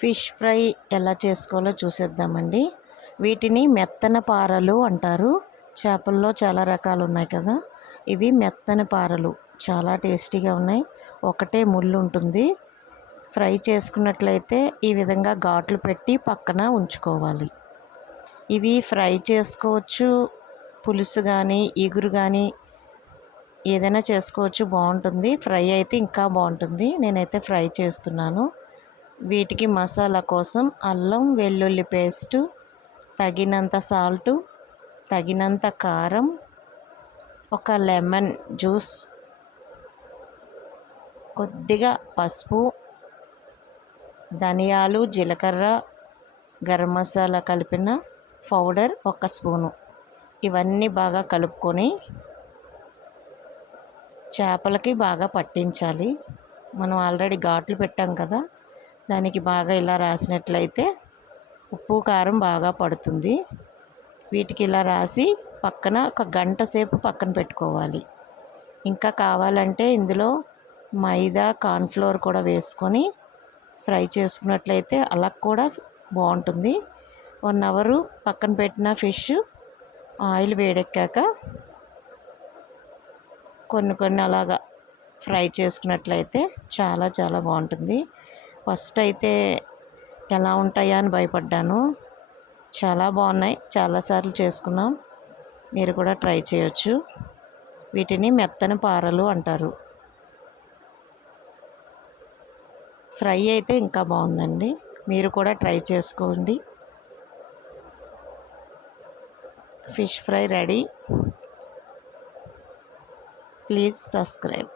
Fish fry ఎలా చేసుకోవాలో చూసేద్దామండి. వీటిని మెత్తన పారలు అంటారు. చేపల్లో చాలా రకాలు ఉన్నాయి కదా, ఇవి మెత్తన పారలు చాలా టేస్టీగా ఉన్నాయి. ఒకటే ముళ్ళు ఉంటుంది. ఫ్రై చేసుకున్నట్లయితే ఈ విధంగా ఘాట్లు పెట్టి పక్కన ఉంచుకోవాలి. ఇవి ఫ్రై చేసుకోవచ్చు, పులుసు కానీ ఇగురు కానీ ఏదైనా చేసుకోవచ్చు, బాగుంటుంది. ఫ్రై అయితే ఇంకా బాగుంటుంది. నేనైతే ఫ్రై చేస్తున్నాను. వీటికి మసాలా కోసం అల్లం వెల్లుల్లి పేస్టు, తగినంత సాల్టు, తగినంత కారం, ఒక లెమన్ జ్యూస్, కొద్దిగా పసుపు, ధనియాలు, జీలకర్ర, గరం మసాలా కలిపిన పౌడర్ 1 స్పూను, ఇవన్నీ బాగా కలుపుకొని చేపలకి బాగా పట్టించాలి. మనం ఆల్రెడీ ఘాట్లు పెట్టాం కదా, దానికి బాగా ఇలా రాసినట్లయితే ఉప్పు కారం బాగా పడుతుంది. వీటికి ఇలా రాసి పక్కన ఒక గంట సేపు పక్కన పెట్టుకోవాలి. ఇంకా కావాలంటే ఇందులో మైదా కార్న్ఫ్లోర్ కూడా వేసుకొని ఫ్రై చేసుకున్నట్లయితే అలా కూడా బాగుంటుంది. 1 అవర్ పక్కన పెట్టిన ఫిష్ ఆయిల్ వేడెక్కాక కొన్ని అలాగా ఫ్రై చేసుకున్నట్లయితే చాలా చాలా బాగుంటుంది. ఫస్ట్ అయితే ఎలా ఉంటాయా అని భయపడ్డాను. చాలా బాగున్నాయి. చాలాసార్లు చేసుకున్నాం. మీరు కూడా ట్రై చేయొచ్చు. వీటిని మెత్తని పారలు అంటారు. ఫ్రై అయితే ఇంకా బాగుందండి. మీరు కూడా ట్రై చేసుకోండి. Fish fry ready. Please subscribe.